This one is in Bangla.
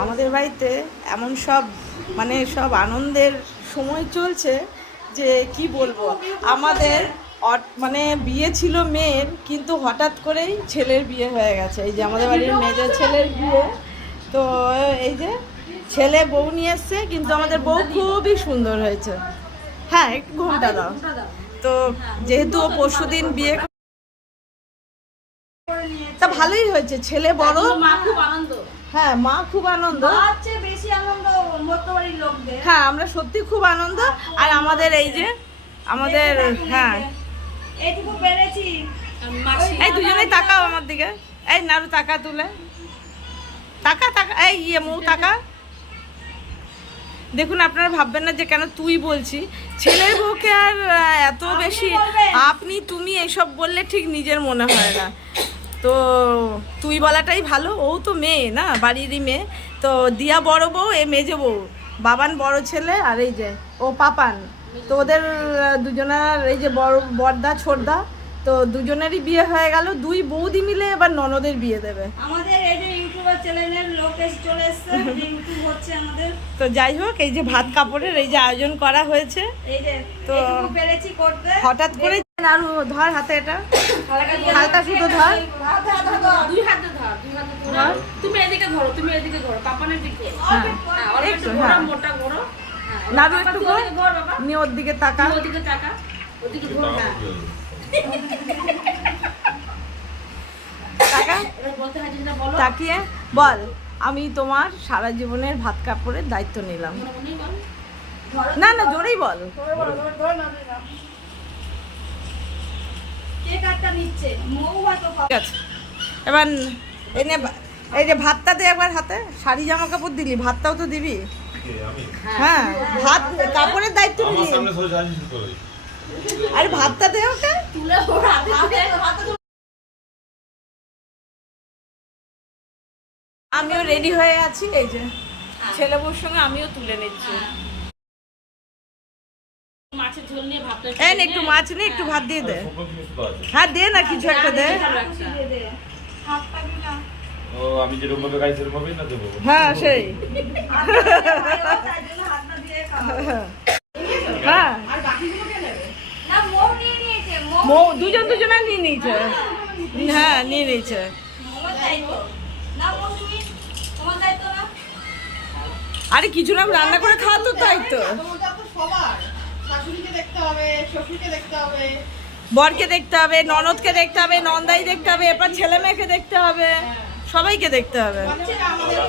আমাদের বাড়িতে এমন সব মানে সব আনন্দের সময় চলছে যে কি বলবো। আমাদের মানে বিয়ে ছিল মেয়ের, কিন্তু হঠাৎ করেই ছেলের বিয়ে হয়ে গেছে। এই যে আমাদের বাড়ির মেজর ছেলের বিয়ে, তো এই যে ছেলে বউ নিয়ে এসছে, কিন্তু আমাদের বউ খুবই সুন্দর হয়েছে। হ্যাঁ, একটু ঘুমটা দাও। তো যেহেতু পরশুদিন বিয়ে, তা ভালোই হয়েছে, ছেলে বড়, মা খুব আনন্দ। হ্যাঁ মা খুব আনন্দ, বেশি আনন্দ মধ্যবাড়ির লোকদের। হ্যাঁ আমরা সত্যি খুব আনন্দ। আর আমাদের এই যে আমাদের, হ্যাঁ এইটুকু পেরেছি। এই দুজনেই তাকাও আমার দিকে, এই নাড়ু তাকা, তুলে তাকা তাকা, এই মৌ তাকা। দেখুন, আপনারা ভাববেন না যে কেন তুই বলছি, ছেলের বউকে আর এত বেশি আপনি তুমি এইসব বললে ঠিক নিজের মনে হয় না। তো তুই বলাটাই ভালো, ও তো মেয়ে না, বাড়িরই মেয়ে। তো দিয়া বড় বউ, এ মেজো বউ, বাবান বড় ছেলে, আর এই যে ও পাপান। তো ওদের দুজনের এই যে বড় বড়দা ছোটদা, তো দুজনেরই বিয়ে হয়ে গেল। দুই বৌদি মিলে এবার ননদের বিয়ে দেবে। আমাদের এই যে ইউটিউবার চ্যানেলের লোক চলে এসেছে, ইউটিউব হচ্ছে আমাদের। তো যাই হোক, এই যে ভাত কাপড়ের এই যে আয়োজন করা হয়েছে, এই যে তো পেরেছি করতে। হঠাৎ করে নাড়ু ধর হাতে, এটা হালকা শুধু ধর, দুই হাতে ধর, তুমি এদিকে ধরো, তুমি এদিকে ধরো, পাপানের দিকে। একটু, হ্যাঁ মোটা করো, নাড়ু একটু ধর, নিয়ে ওর দিকে তাকা, ওদিকে তাকা, ওদিকে ধরো। হ্যাঁ, তাকা, এবার বলতে হয় যেটা বলো, তাকিয়ে বল, আমি তোমার সারা জীবনের ভাত কাপড়ের দায়িত্ব নিলাম। মনে বল। না না, জোরেই বল। কে কাটটা নিচ্ছে? মৌ হয়তো। ঠিক আছে, এবার এনে এই যে ভাতটা দে একবার হাতে। শাড়ি জামা কাপড় দিলি, ভাতটাও তো দিবি। হ্যাঁ, ভাত কাপড়ের দায়িত্ব নিলি, আরে ভাতটা দে ওকে। তুলে ওর হাতে। আমিও রেডি হয়ে আছি, এই যে ছেলে বউর সঙ্গে আমিও তুলে নিচ্ছি। মাছের ঝোল নিয়ে ভাতটা এই নে, একটু মাছ নিয়ে একটু ভাত দিয়ে দে। হ্যাঁ দে না, কিছু একটা দে। ও আমি যেরকম ভাবে খাই সেরকম ভাবেই না দেবো। হ্যাঁ সেই, হ্যাঁ না, মৌ নিয়ে নিয়েছে। মৌ দুজন দুজনে নিয়ে নিয়েছে, হ্যাঁ নিয়ে নিয়েছে। মৌর দায়িত্ব না, মৌ তুমি তোমার দায়িত্ব না। আরে কিছু না, রান্না করে খাওয়া তো দায়িত্ব। শাশুড়িকে দেখতে হবে, শ্বশুরকে দেখতে হবে, বরকে দেখতে হবে, ননদকে দেখতে হবে, নন্দাই দেখতে হবে, এরপর ছেলে মেয়েকে দেখতে হবে, সবাইকে দেখতে হবে। বাচ্চারা আমাদের